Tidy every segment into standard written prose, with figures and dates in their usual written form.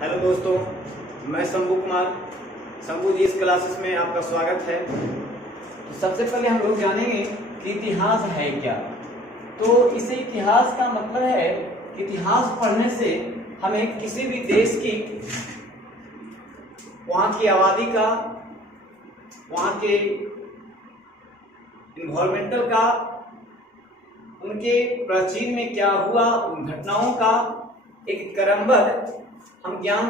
Hello दोस्तों, मैं शंभू कुमार। शंभू जी इस क्लासेस में आपका स्वागत है। तो सबसे पहले हम लोग जानेंगे कि इतिहास है क्या। तो इसे इतिहास का मतलब है कि इतिहास पढ़ने से हमें किसी भी देश की, वहाँ की आबादी का, वहाँ के इन्वायरमेंटल का, उनके प्राचीन में क्या हुआ, उन घटनाओं का एक क्रमबद्ध हम ज्ञान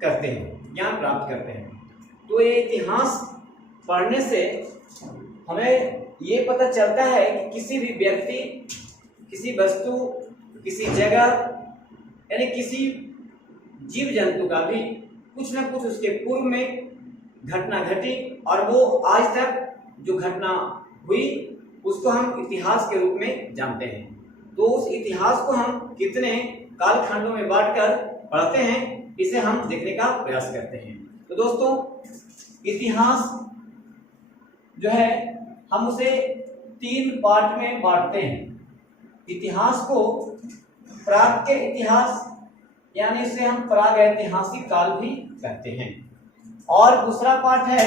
करते हैं, ज्ञान प्राप्त करते हैं। तो ये इतिहास पढ़ने से हमें ये पता चलता है कि किसी भी व्यक्ति, किसी वस्तु, किसी जगह यानी किसी जीव जंतु का भी कुछ न कुछ उसके पूर्व में घटना घटी और वो आज तक जो घटना हुई उसको हम इतिहास के रूप में जानते हैं। तो उस इतिहास को हम कितने कालखंडों में बांटकर पढ़ते हैं, इसे हम देखने का प्रयास करते हैं। तो दोस्तों, इतिहास जो है हम उसे 3 पार्ट में बांटते हैं। इतिहास को प्राग इतिहास यानी इसे हम प्राग ऐतिहासिक काल भी कहते हैं, और दूसरा पार्ट है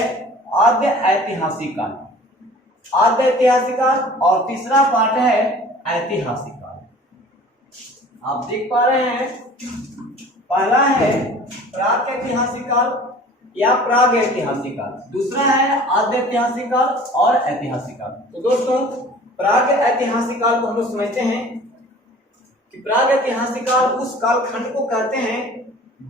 आद्य ऐतिहासिक काल, आद्य ऐतिहासिक काल, और तीसरा पार्ट है ऐतिहासिक काल। आप देख पा रहे हैं, पहला है प्राग ऐतिहासिक काल या प्राग ऐतिहासिक काल, दूसरा है आद्य ऐतिहासिक काल और ऐतिहासिक काल। तो दोस्तों, प्राग ऐतिहासिक काल को हम लोग समझते हैं कि प्राग ऐतिहासिक काल उस कालखंड को कहते हैं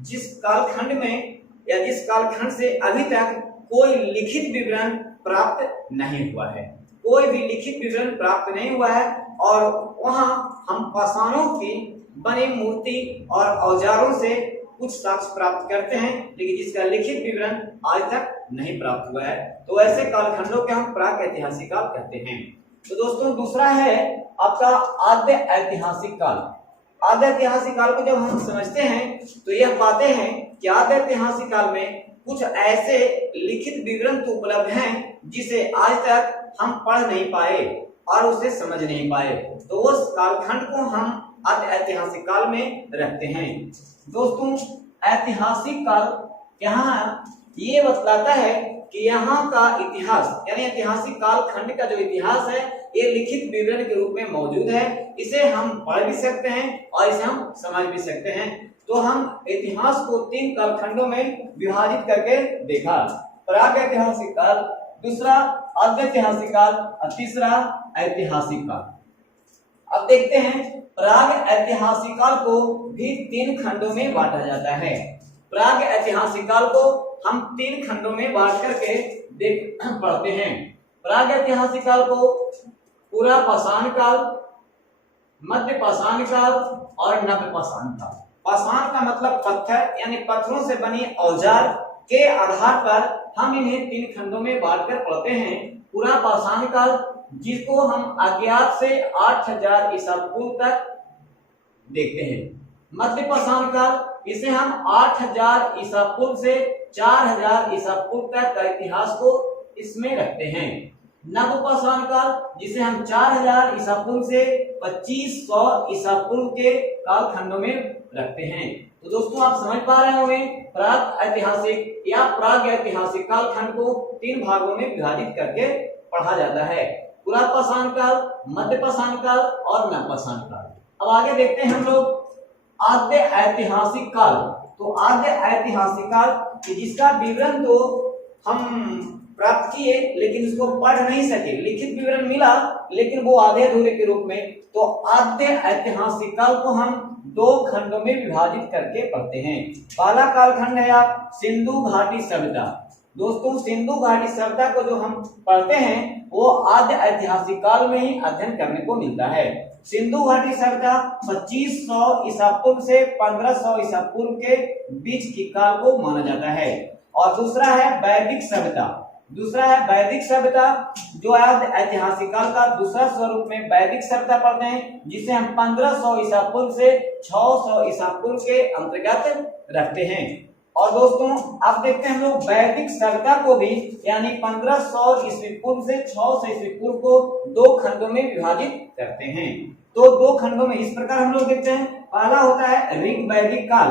जिस कालखंड में या जिस कालखंड से अभी तक कोई लिखित विवरण प्राप्त नहीं हुआ है, कोई भी लिखित विवरण प्राप्त नहीं हुआ है, और वहां हम पाषाणों की बनी मूर्ति और औजारों से कुछ साक्ष्य प्राप्त करते हैं, लेकिन जिसका लिखित विवरण आज तक नहीं प्राप्त हुआ है। तो ऐसे कालखंडों के हम प्राग ऐतिहासिक काल कहते हैं। तो दोस्तों, दूसरा है आपका आद्य ऐतिहासिक काल। आद्य ऐतिहासिक काल को जब हम समझते हैं तो यह पाते हैं कि आद्य ऐतिहासिक काल में कुछ ऐसे लिखित विवरण तो उपलब्ध हैं जिसे आज तक हम पढ़ नहीं पाए और उसे समझ नहीं पाए। तो उस कालखंड को हम आद्य ऐतिहासिक काल में रखते हैं। दोस्तों, ऐतिहासिक काल यहाँ ये बतलाता है कि यहाँ का इतिहास यानी ऐतिहासिक काल खंड का जो इतिहास है ये लिखित विवरण के रूप में मौजूद है। इसे हम पढ़ भी सकते हैं और इसे हम समझ भी सकते हैं। तो हम इतिहास को 3 कालखंडों में विभाजित करके देखा, प्राग ऐतिहासिक काल, दूसरा आद्य ऐतिहासिक काल और तीसरा ऐतिहासिक काल। अब देखते हैं, प्राग ऐतिहासिक काल को भी 3 खंडों में बांटा जाता है। प्राग ऐतिहासिक काल को हम 3 खंडों में बांट करके पढ़ते हैं। प्राग ऐतिहासिक काल को पूरा पाषाण काल, मध्य पाषाण काल और नव्य पाषाण काल। पाषाण का मतलब पत्थर यानी पत्थरों से बनी औजार के आधार पर हम इन्हें 3 खंडों में बांटकर पढ़ते हैं। पूरा पाषाण काल, जिसको हम अज्ञात से 8000 ईसा पूर्व तक देखते हैं। मध्य पाषाण काल, इसे हम 8000 ईसा पूर्व से 4000 ईसा पूर्व तक का इतिहास को इसमें रखते हैं। नव पाषाण काल, जिसे हम 4000 ईसा पूर्व से 2500 ईसा पूर्व के कालखंडों में रखते हैं। तो दोस्तों, आप समझ पा रहे होंगे, प्राग ऐतिहासिक या प्राग ऐतिहासिक कालखंड को 3 भागों में विभाजित करके पढ़ा जाता है, पूरा पाषाण काल, मध्य पाषाण काल और नव पाषाण काल। अब आगे देखते हैं हम लोग आद्य ऐतिहासिक काल। तो आद्य ऐतिहासिक काल जिसका विवरण तो हम प्राप्त किए लेकिन उसको पढ़ नहीं सके, लिखित विवरण मिला लेकिन वो आधे अधूरे के रूप में। तो आद्य ऐतिहासिक काल को हम 2 खंडों में विभाजित करके पढ़ते हैं। पहला कालखंड है आप सिंधु घाटी सभ्यता। दोस्तों, सिंधु घाटी सभ्यता को जो हम पढ़ते हैं वो आद्य ऐतिहासिक काल में ही अध्ययन करने को मिलता है। सिंधु घाटी सभ्यता 2500 ईसा पूर्व से 1500 ईसा पूर्व के बीच की काल को माना जाता है। और दूसरा है वैदिक सभ्यता। दूसरा है वैदिक सभ्यता, जो आद्य ऐतिहासिक काल का दूसरा स्वरूप में वैदिक सभ्यता पढ़ते हैं, जिसे हम 1500 ईसा पूर्व से 600 ईसा पूर्व के अंतर्गत रखते हैं। और दोस्तों, आप देखते हैं हम लोग वैदिक सभ्यता को भी यानी 1500 ईस्वी पूर्व से 600 ईस्वी पूर्व को 2 खंडों में विभाजित करते हैं। तो 2 खंडों में इस प्रकार हम लोग देखते हैं। पहला होता है ऋग वैदिक काल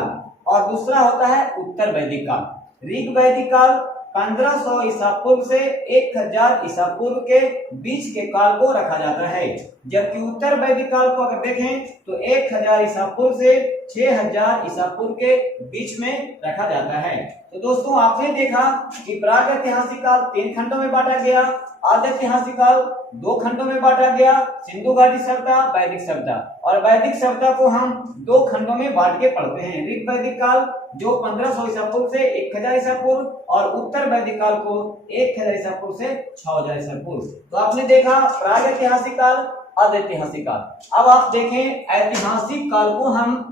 और दूसरा होता है उत्तर वैदिक काल। ऋग वैदिक काल 1500 ईसा पूर्व से 1000 ईसा पूर्व के बीच के काल को रखा जाता है, जबकि उत्तर वैदिक काल को अगर देखें तो 1000 ईसा पूर्व से 6000 ईसा पूर्व के बीच में रखा जाता है। तो दोस्तों आपने देखा कि प्रागैतिहासिक काल 3 खंडों में बांटा गया, आद्यैतिहासिक काल 2 खंडों में बांटा गया, सिंधु घाटी सभ्यता, वैदिक सभ्यता, और वैदिक सभ्यता को हम 2 खंडों में बांट के पढ़ते हैं। ऋग वैदिक काल जो 1500 ईसा पूर्व से 1000 ईसा पूर्व, और उत्तर वैदिक काल को 1000 ईसा पूर्व से 6000 ईसा पूर्व। तो आपने देखा प्रागैतिहासिक काल, आद्यैतिहासिक काल। अब आप देखें ऐतिहासिक काल को हम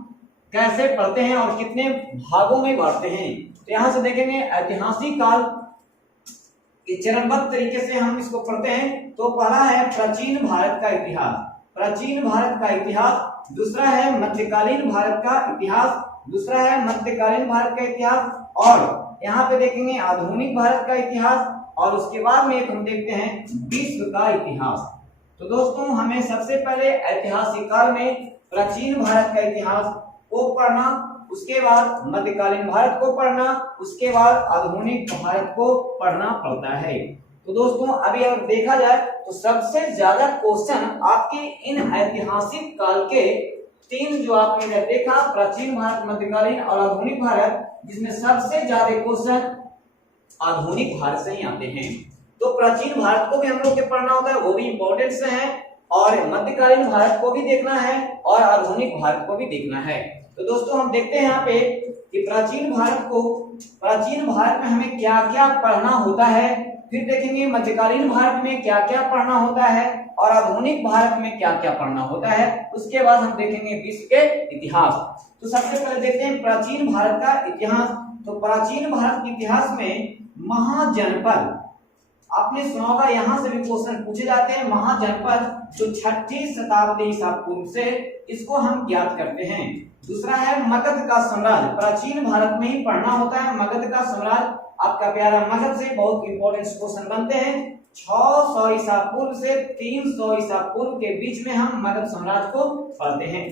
कैसे पढ़ते हैं और कितने भागों में बांटते हैं। तो यहां से देखेंगे ऐतिहासिक काल चरणबद्ध तरीके से हम इसको पढ़ते हैं। तो पहला है प्राचीन भारत का इतिहास, प्राचीन भारत का इतिहास। दूसरा है मध्यकालीन भारत का इतिहास, दूसरा है मध्यकालीन भारत का इतिहास, और यहाँ पे देखेंगे आधुनिक भारत का इतिहास, और उसके बाद में एक हम देखते हैं विश्व का इतिहास। तो दोस्तों हमें सबसे पहले ऐतिहासिक काल में प्राचीन भारत का इतिहास को पढ़ना, उसके बाद मध्यकालीन भारत को पढ़ना, उसके बाद आधुनिक भारत को पढ़ना पड़ता है। तो दोस्तों अभी अगर देखा जाए तो सबसे ज्यादा क्वेश्चन आपके इन ऐतिहासिक काल के 3 जो आपने देखा, प्राचीन भारत, मध्यकालीन और आधुनिक भारत, जिसमें सबसे ज्यादा क्वेश्चन आधुनिक भारत से ही आते हैं। तो प्राचीन भारत को भी हम लोग के पढ़ना होता है, वो भी इंपॉर्टेंट से है, और मध्यकालीन भारत को भी देखना है और आधुनिक भारत को भी देखना है। तो दोस्तों हम देखते हैं यहाँ पे कि प्राचीन भारत में हमें क्या क्या पढ़ना होता है, फिर देखेंगे मध्यकालीन भारत में क्या क्या पढ़ना होता है, और आधुनिक भारत में क्या क्या पढ़ना होता है। उसके बाद हम देखेंगे विश्व के इतिहास। तो सबसे पहले देखते हैं प्राचीन भारत का इतिहास। तो प्राचीन भारत के इतिहास में महाजनपद, आपने सुना होगा, यहां से भी क्वेश्चन पूछे जाते हैं। महाजनपद जो 6ठी शताब्दी ईसा पूर्व से, इसको हम ज्ञात करते हैं। दूसरा है मगध का साम्राज्य, प्राचीन भारत में ही पढ़ना होता है। मगध का साम्राज्य, आपका प्यारा मगध से बहुत इंपॉर्टेंट क्वेश्चन बनते हैं। 600 ईसा पूर्व से 300 ईसा पूर्व के बीच में हम मगध साम्राज्य को पढ़ते हैं।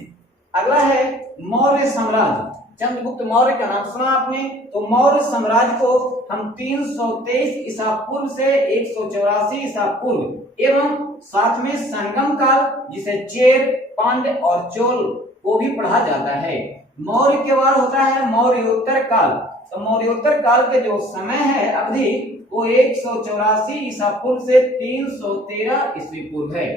अगला है मौर्य साम्राज्य, चंद्रगुप्त मौर्य का नाम सुना आपने। तो मौर्य साम्राज्य को हम 323 ईसा पूर्व से 184 ईसा पूर्व एवं साथ में संगम काल, जिसे चेर, पांड्य और चोल को भी पढ़ा जाता है। मौर्य के बाद होता है मौर्योत्तर काल। तो मौर्योत्तर काल के जो समय है अवधि, वो 184 ईसा पूर्व से 313 ईस्वी पूर्व है।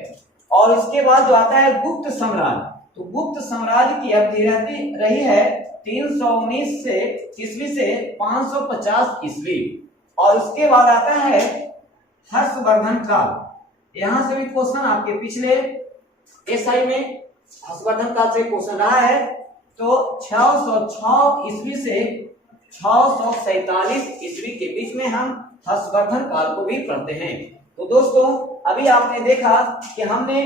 और इसके बाद जो आता है गुप्त साम्राज्य, तो गुप्त साम्राज्य की अवधि रही है 319 से ईस्वी से 550 ईस्वी। और उसके बाद आता है हर्षवर्धन काल। यहां से भी क्वेश्चन आपके पिछले एसआई में हर्षवर्धन काल से क्वेश्चन रहा है। तो 606 ईस्वी से 647 ईस्वी के बीच में हम हर्षवर्धन काल को भी पढ़ते हैं। तो दोस्तों अभी आपने देखा कि हमने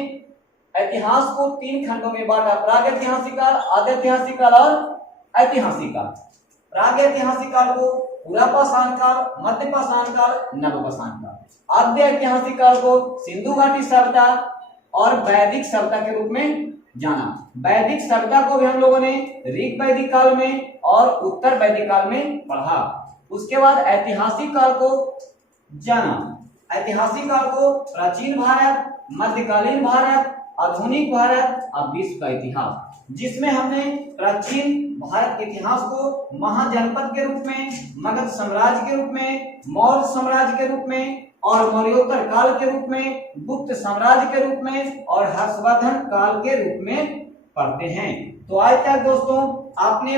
इतिहास को 3 खंडों में बांटा, प्रागैतिहासिक काल, आद्यैतिहासिक काल और ऐतिहासिक काल। प्रागैतिहासिक काल को पुरापाषाण काल, मध्यपाषाण काल, नवपाषाण काल। आद्यैतिहासिक काल को सिंधु घाटी सभ्यता और वैदिक सभ्यता के रूप में जाना। वैदिक सभ्यता को भी हम लोगों ने ऋग वैदिक काल में और उत्तर वैदिक काल में पढ़ा। उसके बाद ऐतिहासिक काल को जाना। ऐतिहासिक काल को प्राचीन भारत, मध्यकालीन भारत, आधुनिक भारत और विश्व का इतिहास, जिसमें हमने प्राचीन भारत के इतिहास को महाजनपद के रूप में, मगध साम्राज्य के रूप में, मौर्य साम्राज्य के रूप में और मौर्योत्तर काल के रूप में, गुप्त साम्राज्य के रूप में और हर्षवर्धन काल के रूप में पढ़ते हैं। तो आज तक दोस्तों आपने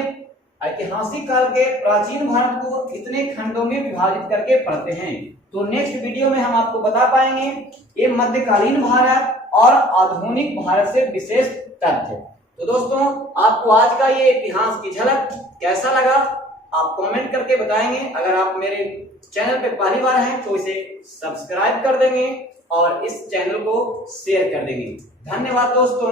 ऐतिहासिक काल के प्राचीन भारत को इतने खंडों में विभाजित करके पढ़ते हैं। तो नेक्स्ट वीडियो में हम आपको बता पाएंगे ये मध्यकालीन भारत और आधुनिक भारत से विशेष तथ्य। तो दोस्तों आपको आज का ये इतिहास की झलक कैसा लगा आप कमेंट करके बताएंगे। अगर आप मेरे चैनल पे पहली बार हैं तो इसे सब्सक्राइब कर देंगे और इस चैनल को शेयर कर देंगे। धन्यवाद दोस्तों।